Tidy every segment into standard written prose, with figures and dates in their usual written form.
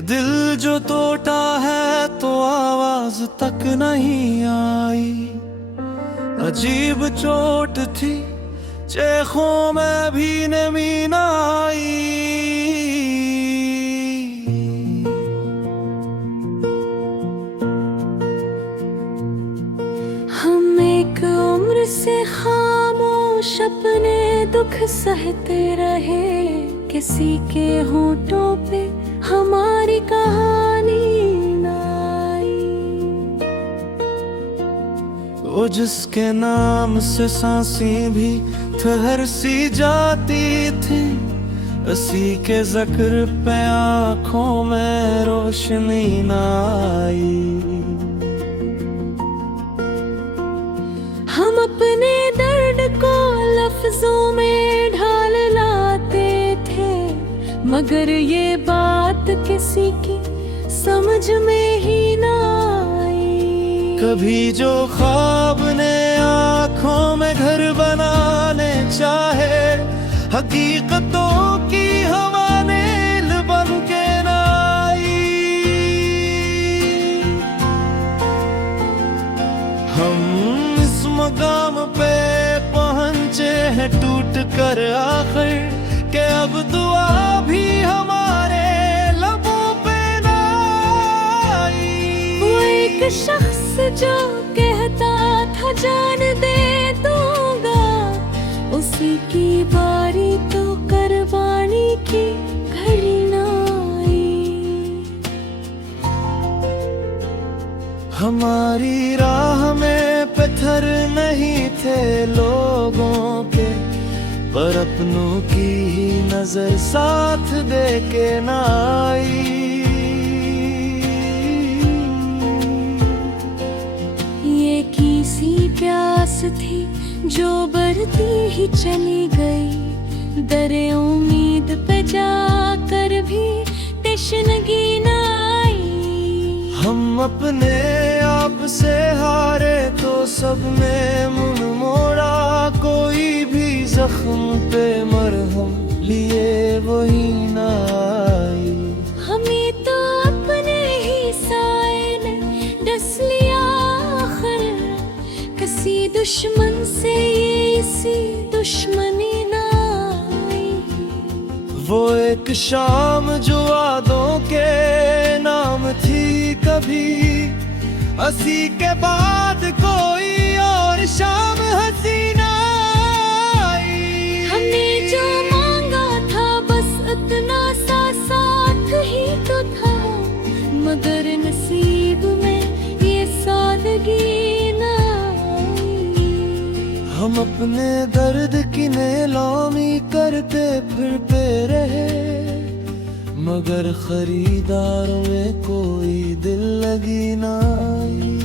ये दिल जो टूटा है तो आवाज तक नहीं आई। अजीब चोट थी, चेखों में भी नमी न आई। हम एक उम्र से खामोश अपने दुख सहते रहे, किसी के होठों पे हमारी कहानी न आई। वो जिसके नाम से सांसें भी ठहर सी जाती थी, उसी के जिक्र पे आँखों में रोशनी न आई। हम अपने दर्द को लफ्जों में ढाल लाते थे, मगर ये बात किसी की समझ में ही ना आई। कभी जो ख्वाब ने आँखों में घर बनाने चाहे, हकीकतों की हवा ने बन के ना आई। हम इस मकाम पे पहुंचे हैं टूट कर आखिर, के अब दुआ भी हमारे लबों पे ना आई। वो एक शख्स जो कहता था जान दे दूंगा, उसी की बारी तो कुर्बानी की घड़ी ना आई। हमारी राह में पत्थर नहीं थे लोगों के, पर अपनों की ही नजर साथ दे के ना आई। ये किसी प्यास थी जो बढ़ती ही चली गई, दरे उम्मीद पे जाकर भी तशनगी न आई। हम अपने आप से हारे तो सब में मुंह मोड़ा, कोई भी जख्म पे मरहम लिए वही ना आई। हमें तो अपने ही साए ने डस लिया आखिर, किसी दुश्मन से ये इसी दुश्मनी ना आई। वो एक शाम जो वादों के नाम थी, कभी हंसी के बाद कोई और शाम हसीना आई। हमने जो मांगा था बस इतना सा साथ ही तो था, मगर नसीब में ये सादगी ना आई। हम अपने दर्द की नीलामी करते फिरते रहे, मगर खरीदारों में कोई दिल लगी ना आई।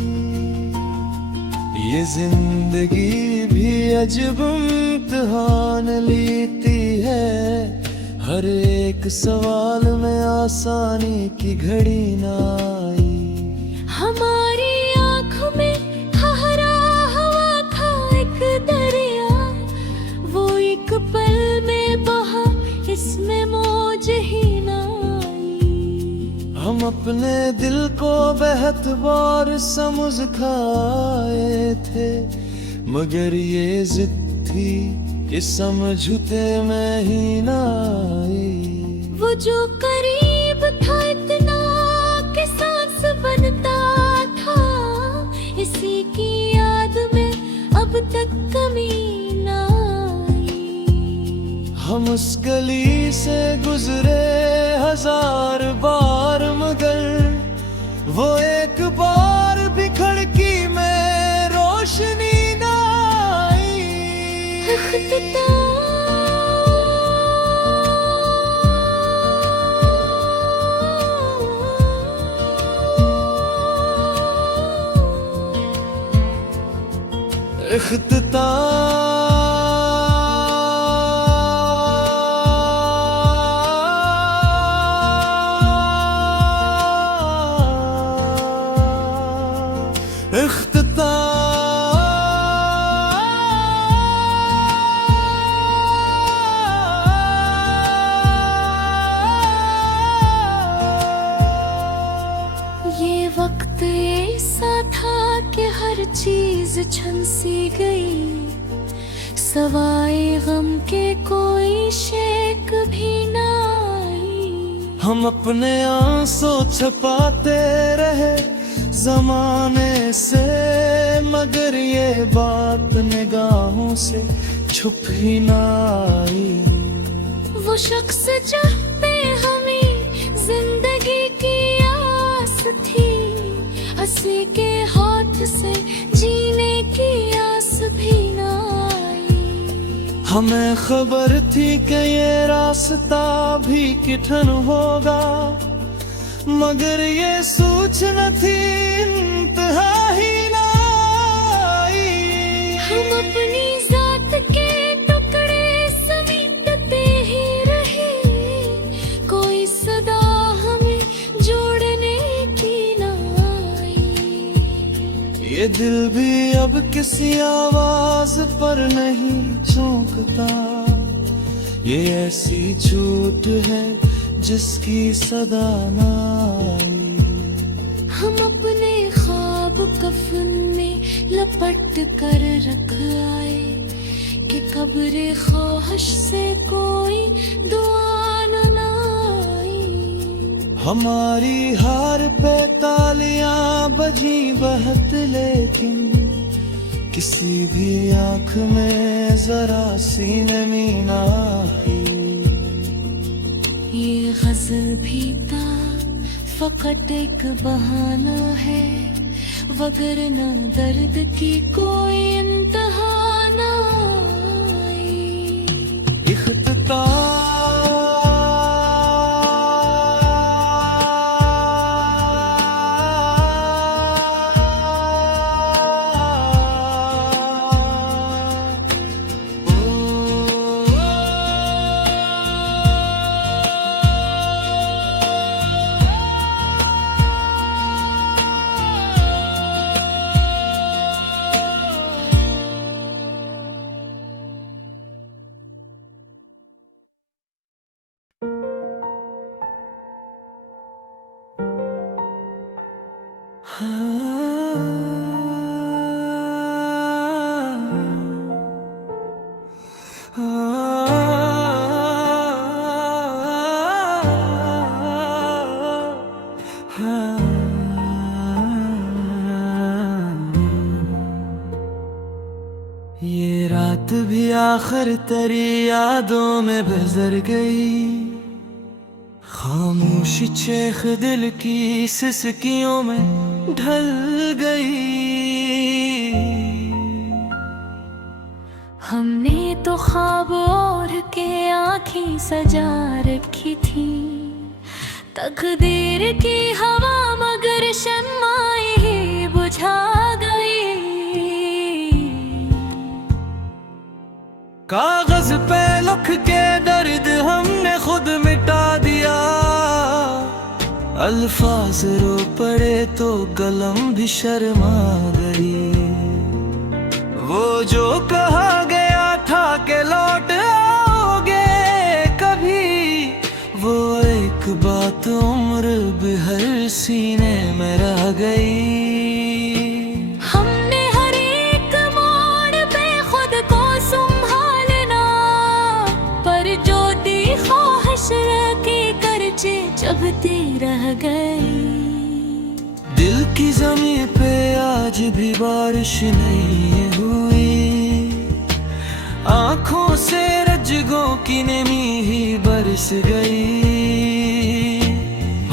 ये जिंदगी भी अजब इम्तिहान लेती है, हर एक सवाल में आसानी की घड़ी ना आई। हमारी आँखों में ठहरा हुआ था एक दरिया, वो एक पल में बहा, इसमें मौज ही ना आई। हम अपने दिल को बेहद बार समझ खाए थे, मगर ये जिद थी कि समझते में ही ना आई। वो जो करीब था इतना कि सांस बनता था, इसी की याद में अब तक कमी ना आई। हम उस गली से गुजरे हजार बार, मगर वो एक बार भी खिड़की में रोशनी ना आई। वक्त ऐसा था कि हर चीज छन सी गई, सवाए गम के कोई शेक भी ना आई। हम अपने आंसू छुपाते रहे जमाने से, मगर ये बात निगाहों से छुप ही ना आई। वो शख्स जब पे हमें जिंदगी की आस थी, हंसी के हाथ से जीने की आस भी ना आई। हमें खबर थी कि ये रास्ता भी कठिन होगा, मगर ये सोच न थी इंतहा ही ना आई। हम अपनी जात के टुकड़े समेटते ही रहे, कोई सदा हमें जोड़ने की ना आई। ये दिल भी अब किसी आवाज पर नहीं चौंकता, ये ऐसी झूठ है जिसकी सदा ना आई। हम अपने ख्वाब कफन में लपट कर रख आए, कि कब्र ख्वाहिश से कोई दुआ न आई। हमारी हार पे तालियां बजी बहुत, लेकिन किसी भी आंख में जरा सी नमी ना आई। ये गज़ल भी था फकत एक बहाना है, वगरना दर्द की कोई इंतहा ना आई। ये रात भी आखिर तेरी यादों में गुजर गई, खामोशी चेख दिल की सिसकियों में ढल गई। हमने तो ख्वाब और के आँखें सजा रखी थी, तकदीर की हवा मगर शम्माए ही बुझा गई। कागज पे लिख के दर्द हमने खुद मिटा दिया, अल्फाज रो पड़े तो कलम भी शर्मा गई। वो जो कहा गया था कि लौट आओगे कभी, वो एक बात उम्र भर सीने में रह गई। चबते रह गई। दिल की ज़मीं पे आज भी बारिश नहीं हुई, आँखों से रज्जगों की नमी ही बरस गई।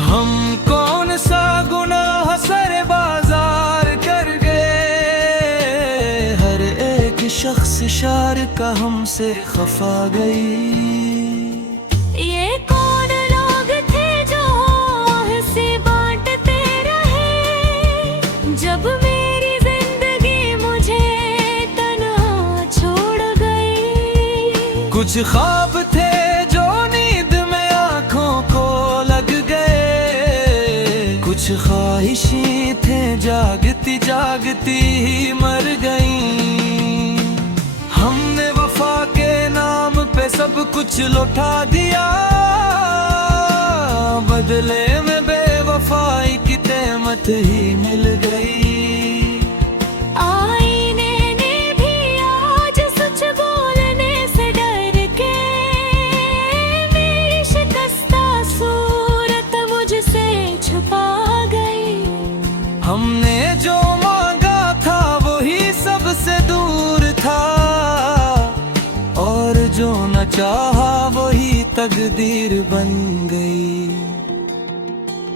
हम कौन सा गुनाह सर बाजार कर गए, हर एक शख्स शार का हमसे खफा गई। जब मेरी जिंदगी मुझे तन्हा छोड़ गई, कुछ ख्वाब थे जो नींद में आँखों को लग गए, कुछ ख्वाहिशें थे जागती जागती ही मर गईं। हमने वफा के नाम पे सब कुछ लौटा दिया, बदले में बेवफाई की तैमत किस्मत ही मिल गई। आईने ने भी आज सच बोलने से डर के मेरी शिकस्ता सूरत मुझसे छुपा गई। हमने जो मांगा था वही सबसे दूर था, और जो न चाहा वही तकदीर बन गई।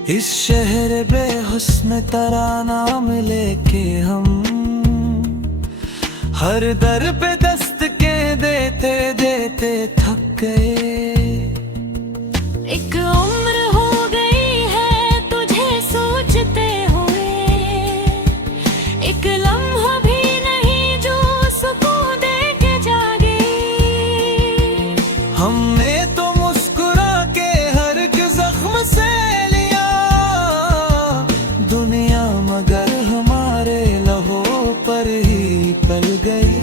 इस शहर बेहुस्न तराना मिले के हम हर दर पे दस्तके देते देते थक गए। एक उम्र हो गई है तुझे सोचते हुए, एक लम्हा भी नहीं जो सुकून दे के जागे। हमने तो मुस्कुरा के हर एक जख्म से लिया दुनिया, मगर हमारे लहू पर ही पल गई।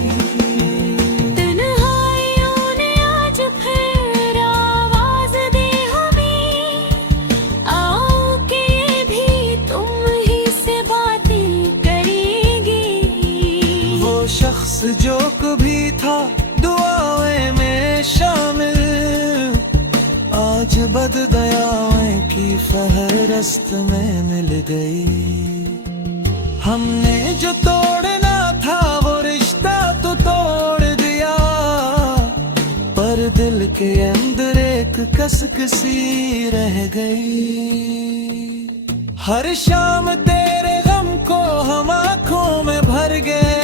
तन्हाइयों ने आज फिर आवाज दी हमें, आओ के भी तुम ही से बातें करेगी। वो शख्स जो कभी था दुआएं में शामिल, आज बददयाएं की फहरिस्त में मिल गई। हमने जो तोड़ना था वो रिश्ता तो तोड़ दिया, पर दिल के अंदर एक कसकसी रह गई। हर शाम तेरे गम को हम आंखों में भर गए,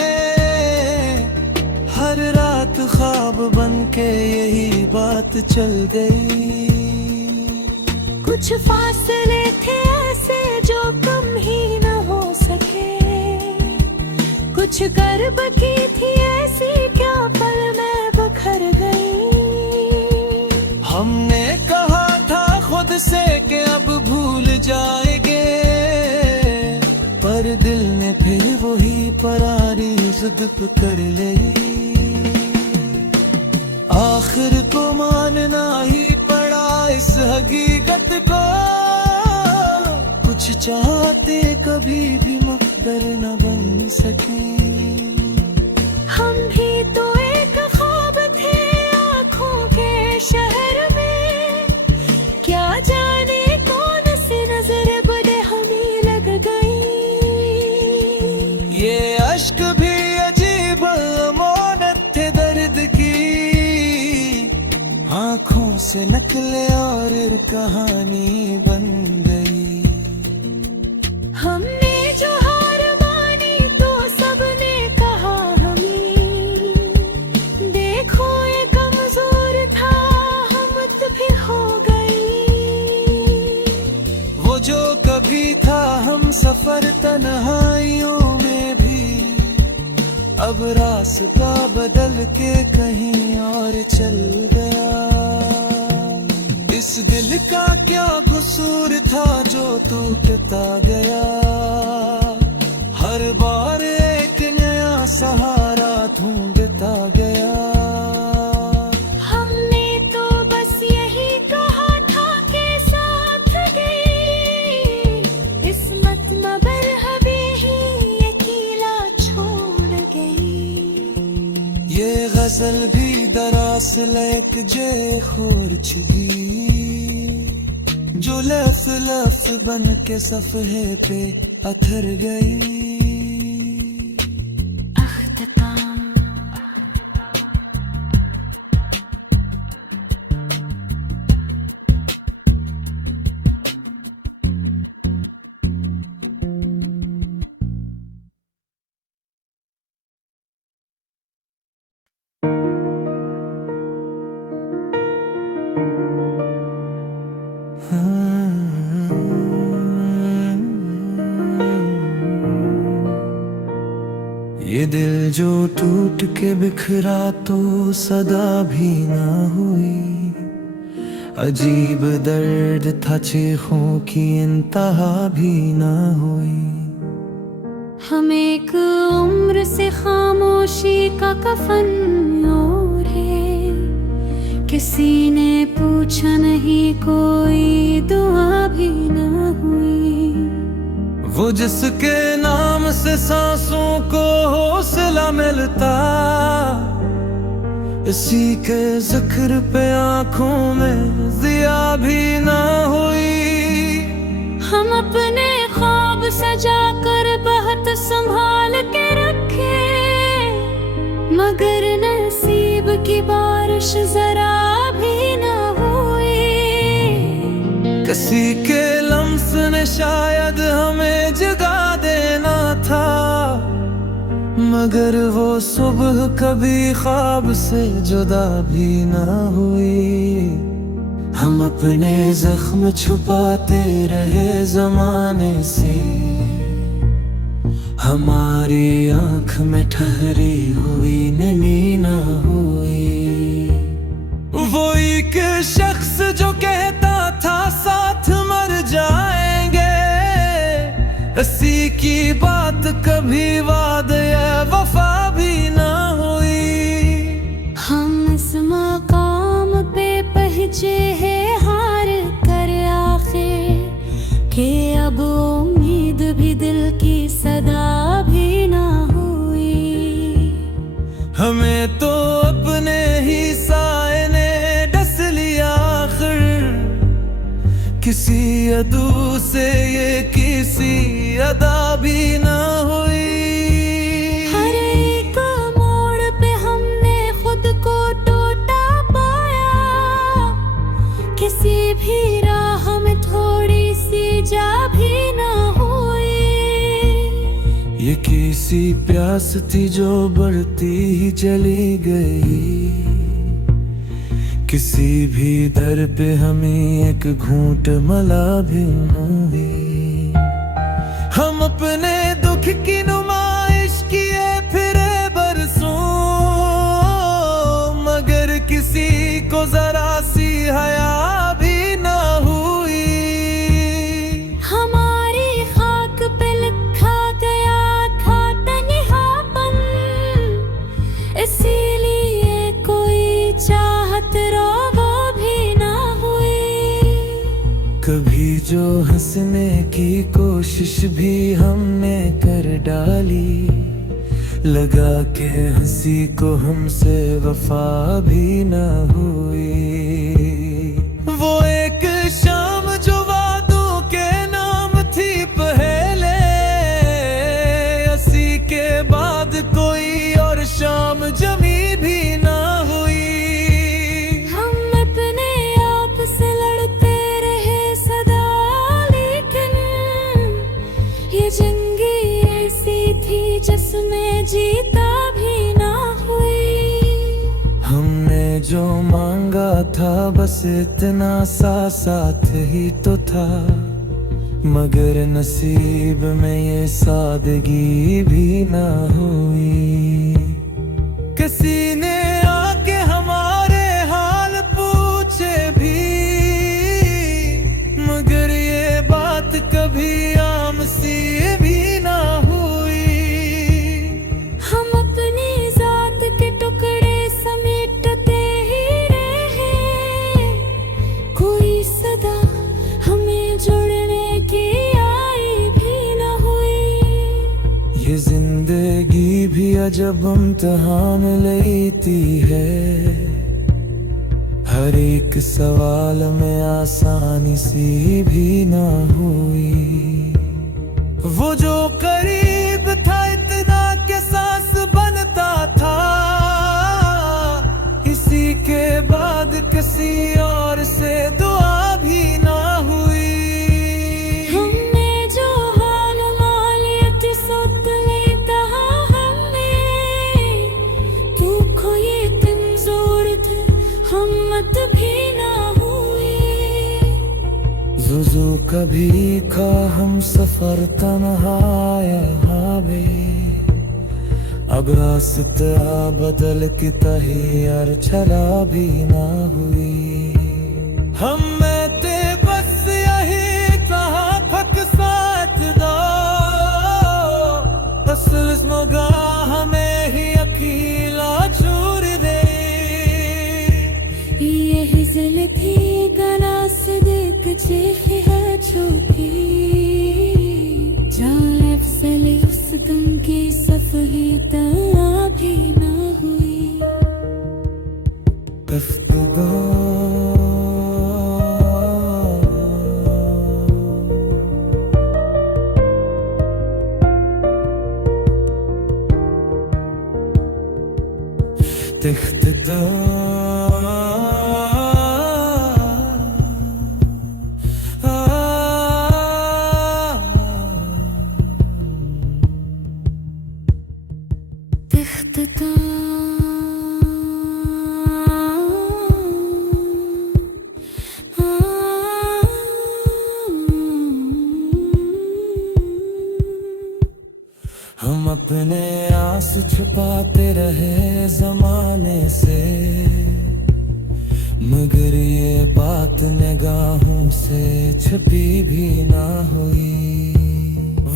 हर रात ख्वाब बन के यही बात चल गई। कुछ फासले थे ऐसे जो कम ही न हो सके, कुछ कर्ब की थी ऐसी क्या पल में बखर गई। हमने कहा था खुद से कि अब भूल जाएंगे, पर दिल ने फिर वही परारी जिद पकड़ ली। आखिर तो मानना ही पड़ा इस हकीकत को, कुछ चाहते कभी भी मकदर न बन सके। हम भी तो एक ख्वाब थे आँखों के शहर में, क्या जाने कौन सी नजर बड़े हमें लग गई। ये अश्क भी अजीब अमानत थे दर्द की, आँखों से नकले और कहानी बन गई। हमने जो हार मानी तो सबने कहा हमें, देखो ये कमजोर था हिम्मत भी हो गई। वो जो कभी था हम सफर तन्हाइयों में भी, अब रास्ता बदल के कहीं और चल गया। इस दिल का क्या कसूर था जो टूटता गया, हर बार एक नया सहारा ढूंढता गया। हमने तो बस यही कहा था कि साथ गई किस्मत, मगर हबी ही अकेला छोड़ गई। ये गजल भी दरअसल एक जे खोर छिदी, जो लफ्ज लफ्ज बन के सफ़हे पे अथर गई। ये दिल जो टूट के बिखरा तो सदा भी ना हुई, अजीब दर्द था चीखों की इंतहा भी ना हुई। हम एक उम्र से खामोशी का कफन ओढ़े, किसी ने पूछा नहीं कोई दुआ भी ना हुई। वो जिसके नाम से सांसों को हौसला मिलता, इसी के जिक्र पे आंखों में जिया भी ना हुई। हम अपने ख्वाब सजा कर बहुत संभाल के रखे, मगर नसीब की बारिश जरा भी ना हुई। किसी के लम्स ने शायद हमें जगा देना था, मगर वो सुबह कभी ख्वाब से जुदा भी ना हुई। हम अपने जख्म छुपाते रहे जमाने से, हमारी आंख में ठहरी हुई नमी ना हुई। वो एक शख्स जो कहता था साथ मर जाएंगे, हंसी की बात कभी वादे वफा भी ना हुई। हम इस मकाम पे पहुंचे हैं हार कर आखिर, कि अब उम्मीद भी दिल की सदा भी ना हुई। हमें तो अपने ही साए ने डस लिया आखिर, किसी अदू से ये किसी अदा भी ना हुई। हर एक मोड़ पे हमने खुद को टूटा पाया, किसी भी राह में थोड़ी सी जा भी ना हुई। ये किसी प्यास थी जो बढ़ती ही चली गई, किसी भी दर पे हमें एक घूंट मला भी न हुई। हम अपने दुख की नुमाइश किए फिरे बरसों, मगर किसी को जरा सी हया भी ना हुई। हमारी खाक पे लिखा गया था तन्हापन, इसीलिए कोई चाहत वो भी ना हुई। कभी जो हंसने की कोशिश भी हमने कर डाली, लगा के हंसी को हमसे वफा भी ना हुई। वो एक शाम जो वादों के नाम थी पहले, हंसी के बाद कोई और शाम जमी भी ना हुई। हम अपने आप से लड़ते रहे सदा, लेकिन ये जंगी ऐसी थी जिसमें जीता भी ना हुई। हमने जो मांगा था बस इतना सा साथ ही तो था, मगर नसीब में ये सादगी भी ना हुई। किसी ने आके हमारे हाल पूछे भी, मगर ये बात कभी आम सी भी ना हुई। हम अपनी जात के टुकड़े समेटते ही रहे, कोई सदा हमें जोड़ने की आई भी न हुई। ये जिंदगी भी अजब इम्तिहान लेती है, हर एक सवाल में आसानी सी भी ना हुई। वो जो करीब था इतना के सांस बनता था, इसी के बाद किसी और से दुआ भी ना हुई। हमने जो हाल मालियत सुत लेता हमने, तू खोए कमजोर थे हिम्मत भी ना हुई। जुजू कभी खा हम सफर तन्हा यहाँ बे, अब रास्ता बदल के तैयार चला भी ना हुई। हम में ते बस यही कहा फक साथ दो, असल स्मगाह में ही अकेला छोड़ दे। ये हिजल थी गला से देख चेख है छुपी, जा धड़कन की सफली तरह भी ना हुई। हम अपने आस छुपाते रहे जमाने से, मगर ये बात निगाहों से छुपी भी ना हुई।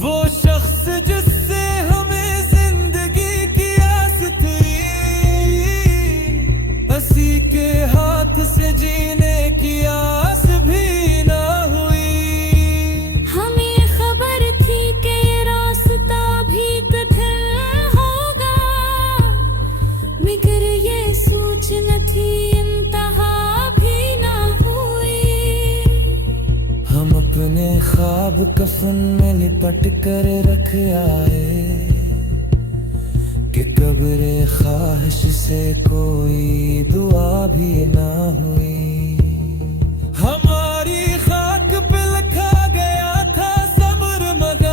वो शख्स जिससे हमें जिंदगी की आस थी, उसी के हाथ से जीने की आस भी ना हुई। हमें खबर थी कि ये रास्ता भी कठिन होगा, मगर ये सोच न थी इंतहा भी ना हुई। हम अपने ख्वाब कफन में लिपट कर रख आए कि कब्रे ख्वाहिश से कोई दुआ भी ना हुई। हमारी खाक पे लिखा गया था सब्र, मगर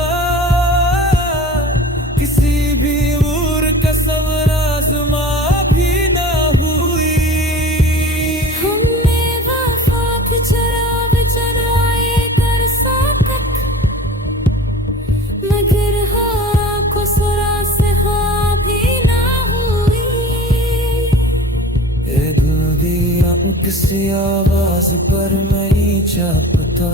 किसी भी उर का सब्र आज़मा भी ना हुई। हमने वफात चराग चराए कर साकत, मगर हाँ को सुरा से हाँ भी ना हुई। ए दिल दिया किसी आवाज पर मैं चाहता,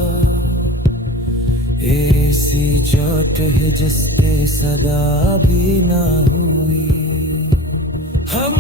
ऐसी चोट है जिस पे सदा भी ना हुई। हम